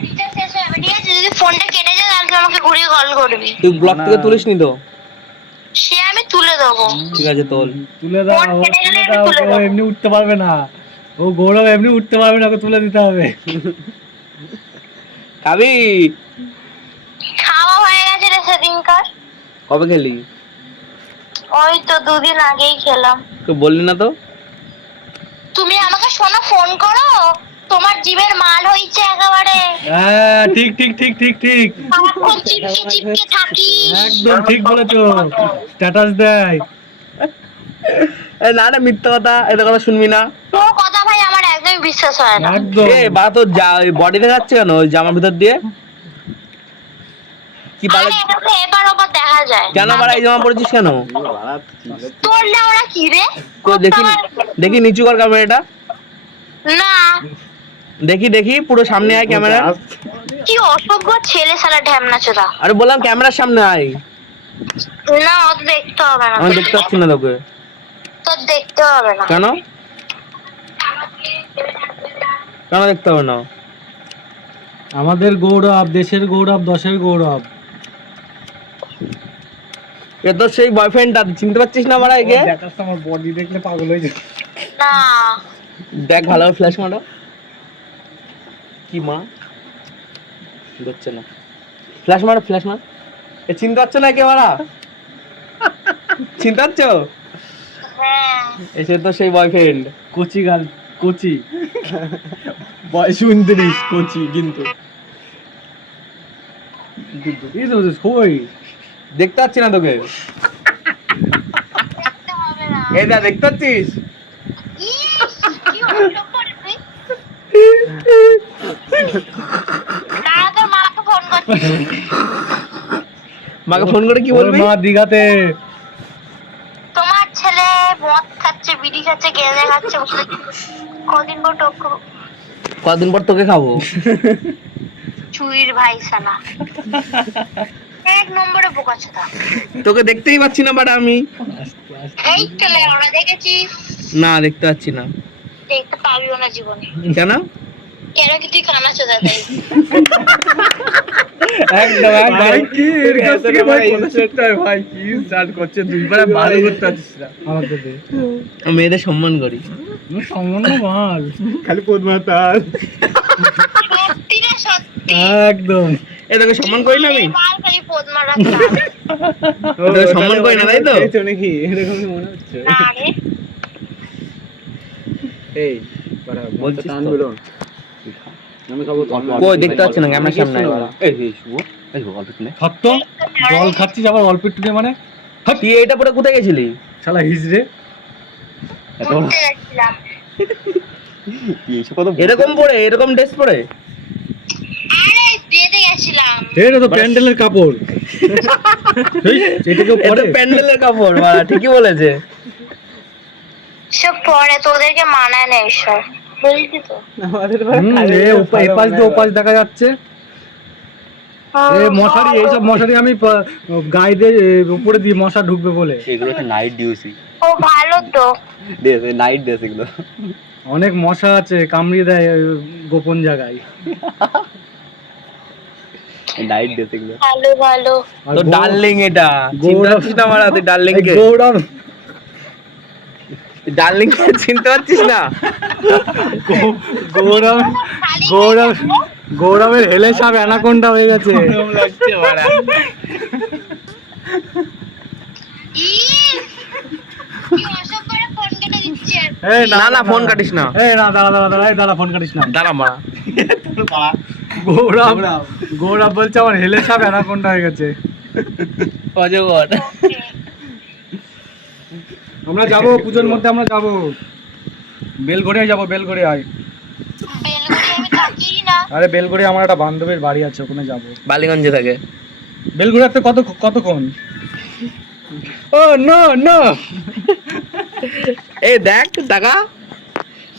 Recharge শেষ হয়ে যাবে। ঠিক আছে যদি ফোনটা কেটে যায় তাহলে আমাকে ঘুরিয়ে কল করবি। তুই ব্লক থেকে তুলিস নি তো? সে আমি তুলে দেবো। ঠিক আছে তোল। তুলে দাও ফোন ও কেটে গেলে তুলে দাও ও এমনি উঠতে পারবে না। ও গৌরব এমনি উঠতে পারবে না ওকে তুলে দিতে হবে। খাবি? খাওয়া হয়ে গেছে রে সেদিনকার। কবে খেলি? ওই তো দুদিন আগেই খেলাম। তো বললি না তো? তুমি আমাকে শোনো ফোন করো। তোমার জিভের মাল হইছে একেবারে। হ্যাঁ ঠিক ঠিক ঠিক ঠিক ঠিক। সারাক্ষণ চিপকে চিপকে থাকি একদম ঠিক বলেছ। স্ট্যাটাস দেয়। এ, না না মিথ্যা কথা এটা কথা শুনবি না। তোর কথা ভাই আমার একদমই বিশ্বাস হয় না। একদম। এ বা তোর বডি দেখাচ্ছে কেন? ওই জামার ভিতর দিয়ে? কি এটা তো এবার ওবার দেখা যায়। কেন বাড়া এই জামা পরেছিস কেন? তোর না ওরা কি রে? দেখি দেখি নিচু কর ক্যামেরাটা না। দেখি দেখি পুরো সামনে আয় ক্যামেরা। কি অসভ্য ছেলে সালা ঢ্যামনা চোদা আরে বললাম ক্যামেরার সামনে আয়। না অত দেখতে হবে না। আমি দেখতে পাচ্ছি না তোকে। তোর দেখতে হবে না। কেন? কেন দেখতে হবে না? আমাদের গৌরব দেশের গৌরব দশের গৌরব। এ তোর সেই বয়ফ্রেন্ডটা চিনতে পারছিস না মারা একে দেখাস আমার বডি দেখলে পাগল হয়ে যাবে। না। দেখ ভালো ফ্ল্যাশ মারো। কি মা? ধরছে না। ফ্ল্যাশ মারো ফ্ল্যাশ মার। এ চিনতে পারছ না কে মারা চিনতে পারছ এসে তো সেই বয়ফ্রেন্ড কচি গাল কচি। বয়স উনত্রিশ কচি কিন্তু। দেখতে পাচ্ছি না তোকে। দা দেখতে পাচ্ছিস ইস, কি অসভ্য রে তুই। দাঁড়া, তোর মাকে ফোন করছি মাকে ফোন করে কি বলবি? মা দিঘাতে তোমার ছেলে মদ খাচ্ছে বিড়ি খাচ্ছে গেঁজে খাচ্ছে কদিন পর টক্কর কদিন পর তোকে খাব? চুইর ভাই সালা। এক নম্বরে বোকা ছোদা তোকে দেখতেই পাচ্ছি না বাট আমি। এই তো আমরা দেখেছিস না দেখতে পাচ্ছি না। দেখতে পাবিও না জীবনে। কেন? কেন কি তুই কানা চোদা তাই একদম ভাই কি? এর কাছ থেকে ভাই কথা ভাই? কি স্টার্ট করছে? দুইবার ভালো করতে পারছিস না। আমাকে মেয়েদের সম্মান করি। সম্মান মাল খালি পদ মাতাল একদম। এ তোকে সম্মান করি না আমি? তোকে সম্মান করি না তাই তো? নাকি এরকম মনে হচ্ছে। এই বলছিস তো? কই দেখতে পাচ্ছি না ক্যামেরার সামনে আয় বাড়া। সত্য জল খাচ্ছিস আবার অল্প একটু মানে? তুই এইটা পরে কোথায় গেছিলি? শালা হিজড়ে এরকম পরে এরকম ড্রেস পরে? আরে বিয়েতে গেছিলাম। এটা তো প্যান্ডেলের কাপড়। এই, এটা কেউ পরে? প্যান্ডেলের কাপড় ঠিকই বলেছে। সব পরে তোদেরকে মানায় না এইসব এপাশ দিয়ে ওপাশ দেখা যাচ্ছে। মশারি এইসব মশারি আমি গায়ে দিয়ে উপরে দিই মশা ঢুকবে বলে। এগুলো নাইট ডিউসি ও ভালো তো। ড্রেস নাইট ড্রেস এগুলো। অনেক মশা আছে কামড়িয়ে দেয় গোপন জায়গায়। নাইট ড্রেস এগুলো। ভালো ভালো। তো ডার্লিং এটা। চিনতে গৌরব- পারছিস না মারা ডার্লিং কে? গৌরব ডার্লিং কে চিনতে পারছিস না? গৌরব গৌরব গৌরবের হেলে সাপ অ্যানাকোন্ডা হয়ে গেছে। লাগছে মারা ইস, কি অসভ্য করে ফোন কেটে দিচ্ছে এই না না ফোন কাটিস না। এই না দাঁড়া দাঁড়া দাঁড়া এই দাঁড়া ফোন কাটিস না। দাঁড়া মারা গৌরব। গৌরব বলছে আমার হেলে সাপ অ্যানাকোন্ডা হয়ে গেছে। অজগর। আমরা যাব পুজোর মধ্যে আমরা যাব। বেলঘড়িয়া যাব বেলঘড়িয়া আয় বেলগুড়ি আমি থাকি না আরে বেলঘড়িয়া আমার একটা বান্ধবীর বাড়ি আছে ওখানে যাব। বালিগঞ্জে থাকে। বেলঘড়িয়াতে কত কতক্ষণ? Oh no no. এই দেখ টাকা।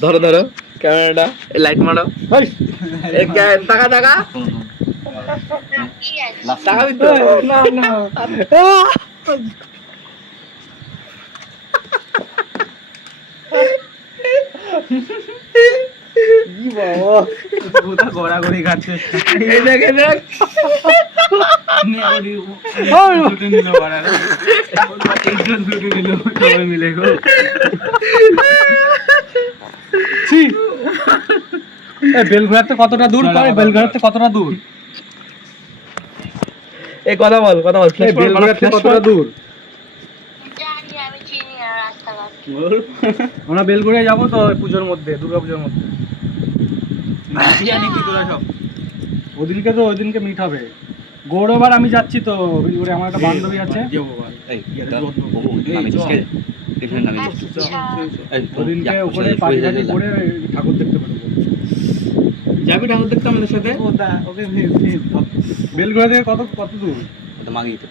ধরো ধরো ক্যামেরাটা লাইট মারো। এই ক্যা- টাকা টাকা। ঠিক আছে খাচ্ছে এই দেখ দেখ। মিলে গো। বেলঘড়াতে কতটা দূর? করে বেলঘড়াতে কতটা দূর? এই কথা বল কথা বল। বেলঘড়াতে কতটা দূর জানি আমি চিনি না রাস্তাঘাট আমরা বেলঘড়িয়া যাব তো পুজোর মধ্যে দুর্গা পুজোর মধ্যে। ওদিনকে তো ওদিনকে মিট হবে। গৌরব আর আমি যাচ্ছি তো আমার একটা বান্ধবী আছে। ওদিনকে ওখানে পাটি করে ঠাকুর দেখতে পারব। যাবি ঠাকুর দেখতে আমাদের সাথে? বেলঘড়িয়া থেকে কত কত দূর? তো